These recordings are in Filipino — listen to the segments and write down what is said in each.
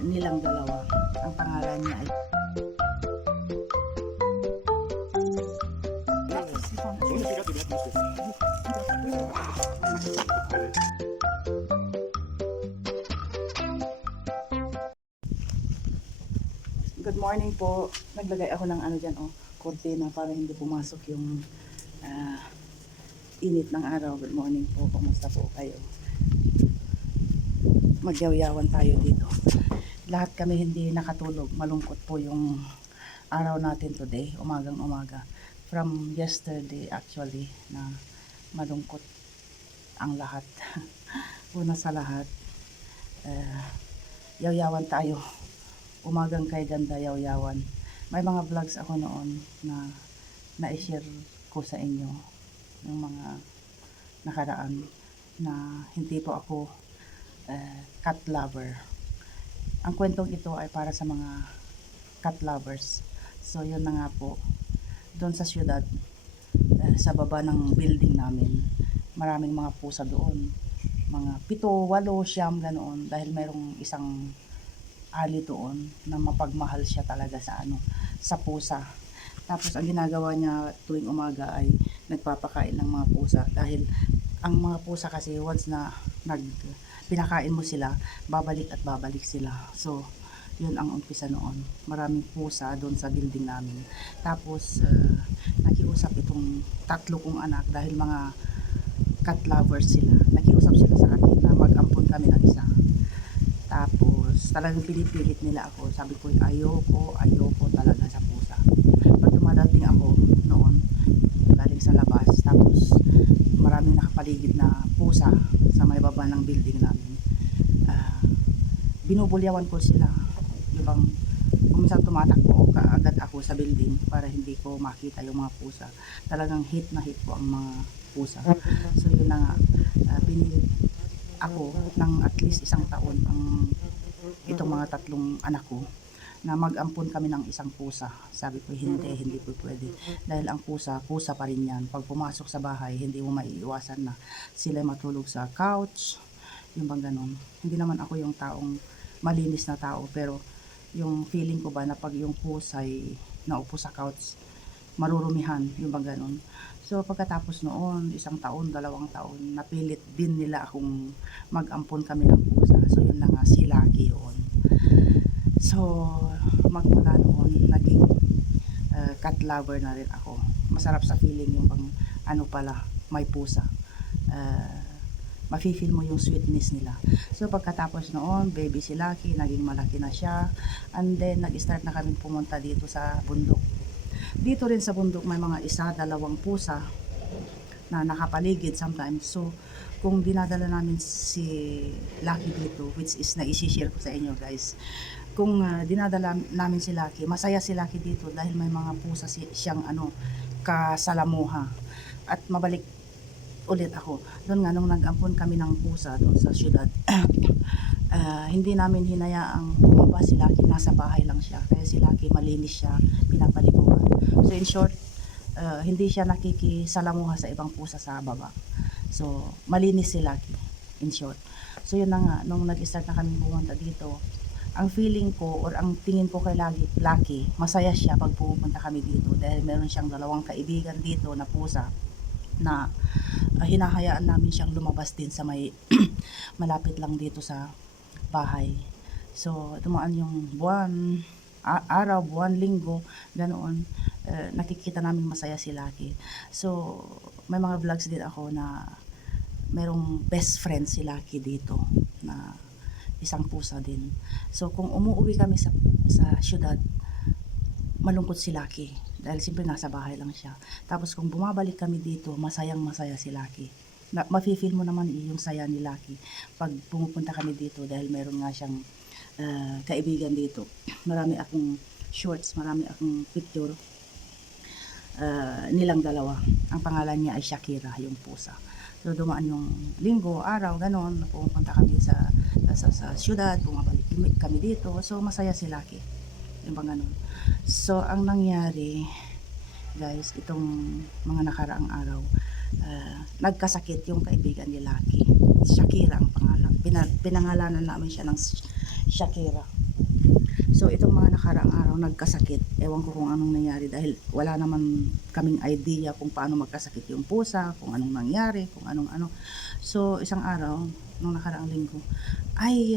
Nilang dalawa. Ang pangalan niya ay Good morning po. Naglagay ako ng ano dyan, kortina para hindi pumasok yung init ng araw. Good morning po. Kumusta po kayo? Magyawyawan tayo dito. Lahat kami hindi nakatulog. Malungkot po yung araw natin today, umagang umaga. From yesterday actually, na malungkot ang lahat. Una sa lahat, yawyawan tayo. Umagang kay ganda, yawyawan. May mga vlogs ako noon na na-share ko sa inyo ng mga nakaraan na hindi po ako cat lover. Ang kwentong ito ay para sa mga cat lovers. So yun na nga po, doon sa syudad, sa baba ng building namin, maraming mga pusa doon. Mga 7, 8, 9 ganoon, dahil mayroong isang ali doon na mapagmahal siya talaga sa pusa. Tapos ang ginagawa niya tuwing umaga ay nagpapakain ng mga pusa, dahil ang mga pusa kasi once na pinakain mo sila, babalik at babalik sila. So yun ang umpisa noon. Maraming pusa doon sa building namin. Tapos nakiusap itong 3 kong anak, dahil mga cat lovers sila. Nakiusap sila sa akin na mag-ampon kami ng isa. Tapos talagang pinipilit nila ako. Sabi ko, ayoko talaga sa pusa. Pag dumadating ako noon, galing sa labas, tapos maraming nakapaligid na pusa sa may baba ng building namin, binubulyawan ko sila. Yung minsan tumatakbo kaagad ako sa building para hindi ko makita yung mga pusa. Talagang hit na hit po ang mga pusa. So yun na nga, pinilit ako ng at least 1 taon itong mga 3 anak ko na mag-ampon kami ng isang pusa. Sabi ko, hindi po pwede. Dahil ang pusa pa rin yan. Pag pumasok sa bahay, hindi mo maiiwasan na sila matulog sa couch, yung bang ganon. Hindi naman ako yung taong malinis na tao, pero yung feeling ko ba na pag yung pusa ay naupo sa couch, marurumihan, yung bang ganon. So pagkatapos noon, 1 taon, 2 taon, napilit din nila akong mag-ampon kami ng pusa. So yun na nga, si Lucky yun. So magmula noon, naging cat lover na rin ako. Masarap sa feeling yung bang may pusa. Mafe-feel mo yung sweetness nila. So pagkatapos noon, baby si Lucky, naging malaki na siya. And then nag-start na kami pumunta dito sa bundok. Dito rin sa bundok may mga 1, 2 pusa na nakapaligid sometimes. So kung dinadala namin si Lucky dito, which is na-i-share ko sa inyo guys, kung dinadala namin si Lucky, masaya si Lucky dito dahil may mga pusa siyang kasalamuha. At mabalik ulit ako doon nga, nung nag-ampon kami ng pusa doon sa syudad. Hindi namin hinayaang bumaba si Lucky, nasa bahay lang siya, kaya si Lucky malinis siya, pinapaliguan. So in short, hindi siya nakikisalamuha sa ibang pusa sa baba. So malinis si Lucky, in short. So yun na nga, nung nag-start na kami pumunta dito, ang feeling ko or ang tingin ko kay Lucky, masaya siya pag pupunta kami dito, dahil meron siyang 2 kaibigan dito na pusa na hinahayaan namin siyang lumabas din sa may malapit lang dito sa bahay. So dumaan yung araw, buwan, linggo, ganoon, nakikita namin masaya si Lucky. So may mga vlogs din ako na merong best friend si Lucky dito na isang pusa din. So kung umuwi kami sa syudad, malungkot si Lucky dahil siyempre nasa bahay lang siya. Tapos kung bumabalik kami dito, masayang masaya si Lucky. Mafe-feel mo naman yung saya ni Lucky pag pumupunta kami dito, dahil meron nga siyang kaibigan dito. Marami akong shorts, marami akong picture nilang dalawa. Ang pangalan niya ay Shakira, yung pusa. So dumaan yung linggo, araw, ganon, pumunta kami sa syudad, bumabalik kami dito. So masaya si Lucky, yung bang ganon. So ang nangyari guys, itong mga nakaraang araw, nagkasakit yung kaibigan ni Lucky. Shakira ang pangalan. pinangalanan namin siya ng Shakira. So itong mga nakaraang araw nagkasakit. Ewan ko kung anong nangyari dahil wala naman kaming idea kung paano magkasakit yung pusa, kung anong nangyari, kung anong ano. So isang araw, nung nakaraang linggo, ay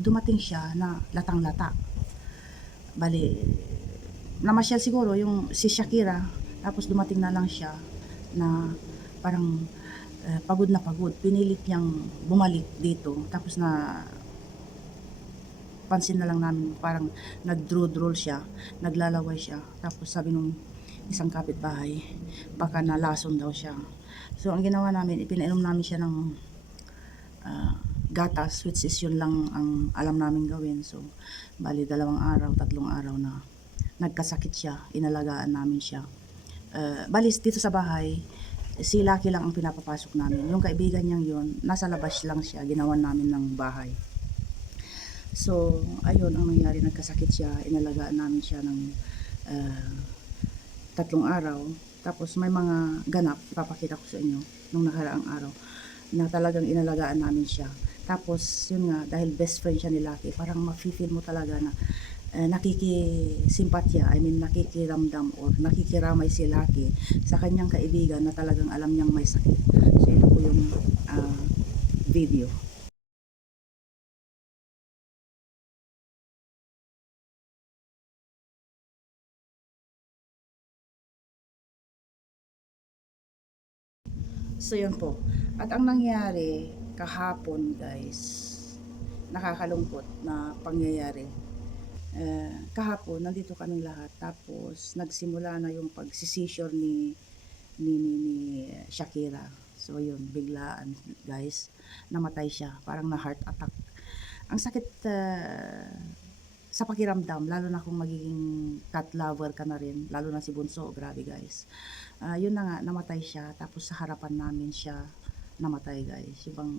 dumating siya na latang-lata. Bali, namasyal siguro yung si Shakira, tapos dumating na lang siya na parang pagod na pagod. Pinilit niyang bumalik dito, tapos na pansin na lang namin parang nag-drool siya, naglalaway siya. Tapos sabi nung isang kapitbahay, baka nalason daw siya. So ang ginawa namin, ipinainom namin siya ng gatas, which is yun lang ang alam namin gawin. So bali 2 araw, 3 araw na nagkasakit siya, inalagaan namin siya. Bali dito sa bahay, si Lucky lang ang pinapapasok namin. Yung kaibigan niyang yun, nasa labas lang siya, ginawan namin ng bahay. So, ayun ang nangyari, nagkasakit siya, inalagaan namin siya ng 3 araw. Tapos may mga ganap, ipapakita ko sa inyo, nung nakaraang araw, na talagang inalagaan namin siya. Tapos, yun nga, dahil best friend siya ni Lucky, parang mafe-feel mo talaga na nakikisimpatya, I mean nakikiramdam or nakikiramay si Lucky sa kanyang kaibigan na talagang alam niyang may sakit. So, ito po yung video. So yun po. At ang nangyari kahapon guys, nakakalungkot na pangyayari. Kahapon nandito kaming lahat, tapos nagsimula na yung pagsisisure ni Shakira. So yun, biglaan guys, namatay siya, parang na heart attack. Ang sakit sa pakiramdam, lalo na kung magiging cat lover ka na rin, lalo na si Bunso, grabe guys. Yun na nga, namatay siya, tapos sa harapan namin siya namatay guys. Yung bang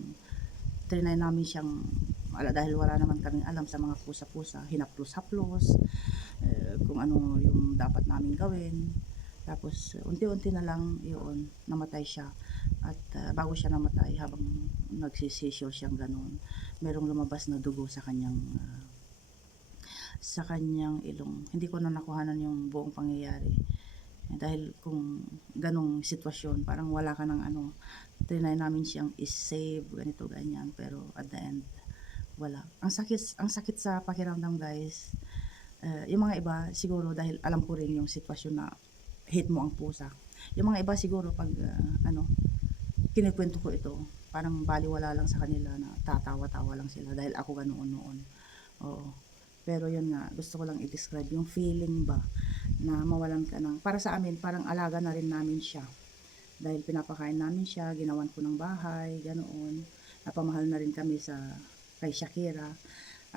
trinay namin siyang, dahil wala naman kaming alam sa mga pusa-pusa, hinaplos-haplos, kung ano yung dapat namin gawin. Tapos unti-unti na lang yun, namatay siya. At bago siya namatay, habang nagsisisyo siyang ganun, merong lumabas na dugo sa kanyang ilong. Hindi ko na nakuhanan yung buong pangyayari. Dahil kung ganong sitwasyon, parang wala ka ng ano, trinay namin siyang is-save, ganito, ganyan. Pero at the end, wala. Ang sakit sa pakiramdam guys. Yung mga iba, siguro dahil alam ko rin yung sitwasyon na hate mo ang pusa. Yung mga iba siguro pag kinikwento ko ito, parang baliwala lang sa kanila na tatawa-tawa lang sila dahil ako ganoon noon. Oo. Pero yun nga, gusto ko lang i-describe yung feeling ba na mawalan ka ng, para sa amin, parang alaga na rin namin siya. Dahil pinapakain namin siya, ginawan ko ng bahay, ganoon. Napamahal na rin kami kay Shakira.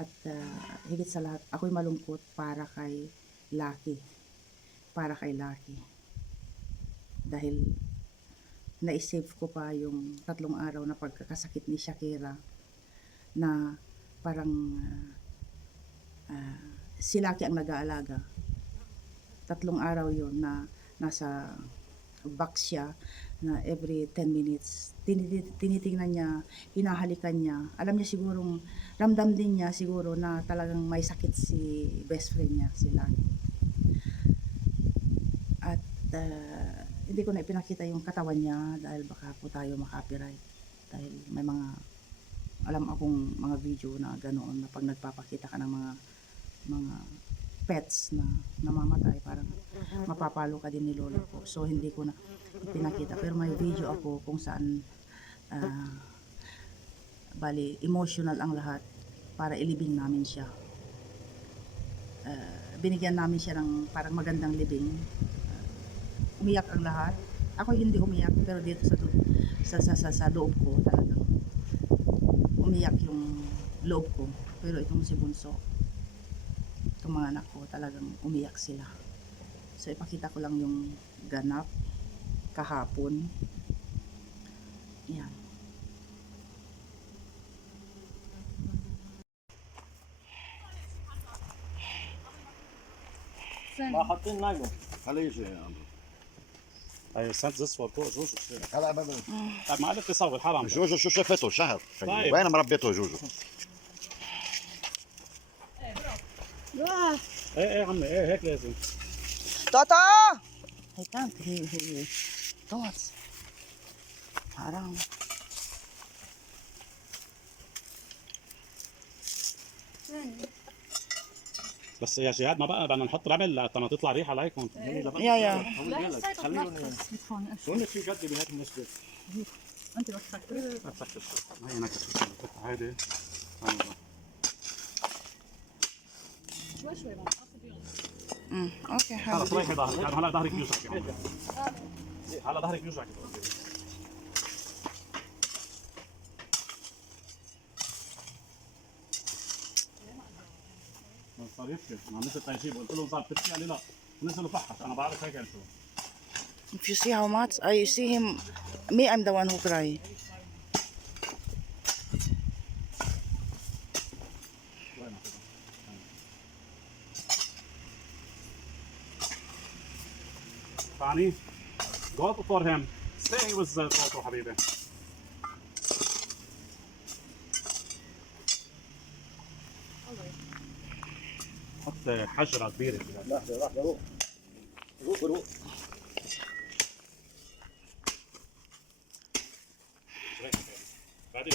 At higit sa lahat, ako'y malungkot para kay Lucky. Para kay Lucky. Dahil na-save ko pa yung 3 araw na pagkakasakit ni Shakira na parang si Lucky ang nag-aalaga. 3 araw yon na nasa box siya, na every 10 minutes tinitingnan niya, hinahalikan niya. Alam niya sigurong, ramdam din niya siguro na talagang may sakit si best friend niya, si Lucky. At hindi ko na ipinakita yung katawan niya dahil baka po tayo makapiright. Dahil may mga, alam akong mga video na ganoon, na pag nagpapakita ka ng mga pets na namamatay, parang mapapalo ka din ni lolo ko. So hindi ko na pinakita, pero may video ako kung saan bali emotional ang lahat para ilibing namin siya. Binigyan namin siya ng parang magandang libing. Umiyak ang lahat. Ako hindi umiyak, pero dito sa loob ko talagang umiyak yung loob ko. Pero itong si Bunso, itong mga anak ko, talagang umiyak sila. So ipakita ko lang yung ganap kahapon. Yan. ما حاطين ناقه على ايش يعني؟ I sent this for جوجو. هلا بابا طيب ما قدرت تصور حرام. جوجو شو شافته شهر طيب. وين مربيته جوجو؟ ايه عمي ايه هيك لازم. Toto! He can't. He don't. حرام. بس يا جهاد ما بقى بدنا نحط رمل لحتى ما تطلع ريحه عليكم. يا يا. شو في قد بهيك النسبه؟ انت بس فكر. هي نكت هيدي. شوي بقى اوكي خلص حلو. ريحي ظهرك يعني هلا ظهرك بيوجعك يا عمي. هلا ظهرك بيوجعك. ما صار يبكي انا نزلت اجيبه قلت له صار تبكي قال لي لا نزل وفحص انا بعرف هيك شو. If you see how much, I see him, me I'm the one who cry. فاني go for him stay with Toto حبيبي. حط حجرة كبيرة. لحظة روح روح بعدين